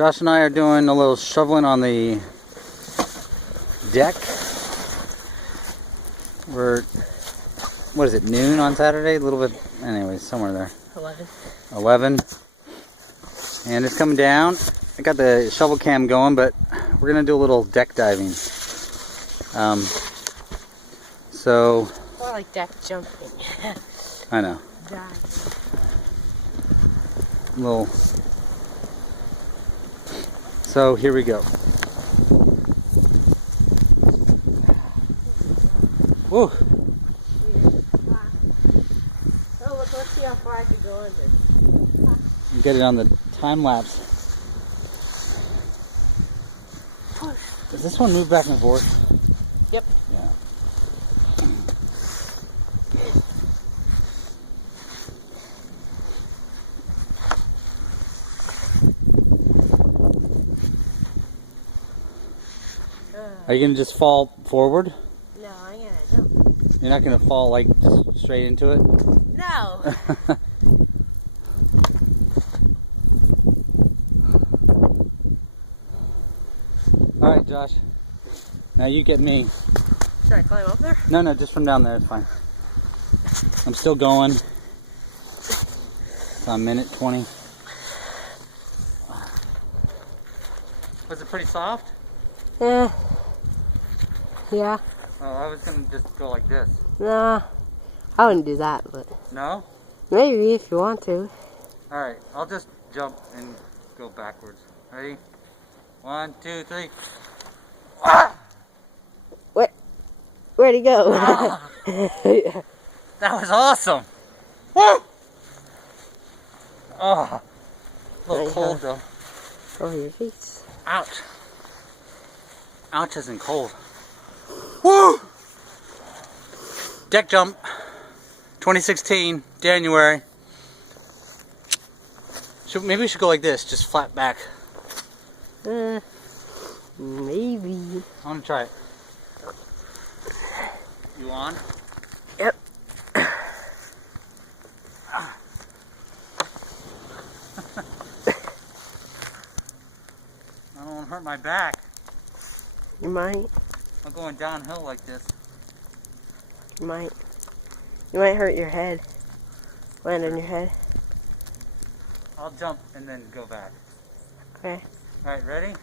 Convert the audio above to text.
Josh and I are doing a little shoveling on the deck. We're, what is it, noon on Saturday? A little bit, anyways, somewhere there. 11. And it's coming down. I got the shovel cam going, but we're going to do a little deck diving. So... More like deck jumping. I know. Dive. Little... So here we go. Woo! Oh, look, let's see how far I can go under. You get it on the time lapse. Does this one move back and forth? Yep. Yeah. Are you gonna just fall forward? No, I'm gonna jump. You're not gonna fall like just straight into it? No. Alright, Josh. Now you get me. Should I climb up there? No, just from down there, it's fine. I'm still going. It's on minute 20. Was it pretty soft? Yeah. Yeah. Oh, I was gonna just go like this. Nah. I wouldn't do that, but No? maybe if you want to. Alright, I'll just jump and go backwards. Ready? 1, 2, 3. Ah! Where'd he go? Ah! That was awesome! Ah! Oh, a little cold though. Over your face. Ouch. Ouch isn't cold. Woo! Deck jump. 2016, January. Maybe we should go like this, just flat back. Maybe. I want to try it. You on? Yep. I don't want to hurt my back. You might. I'm going downhill like this. You might. You might hurt your head. Land on your head. I'll jump and then go back. Okay. Alright, ready?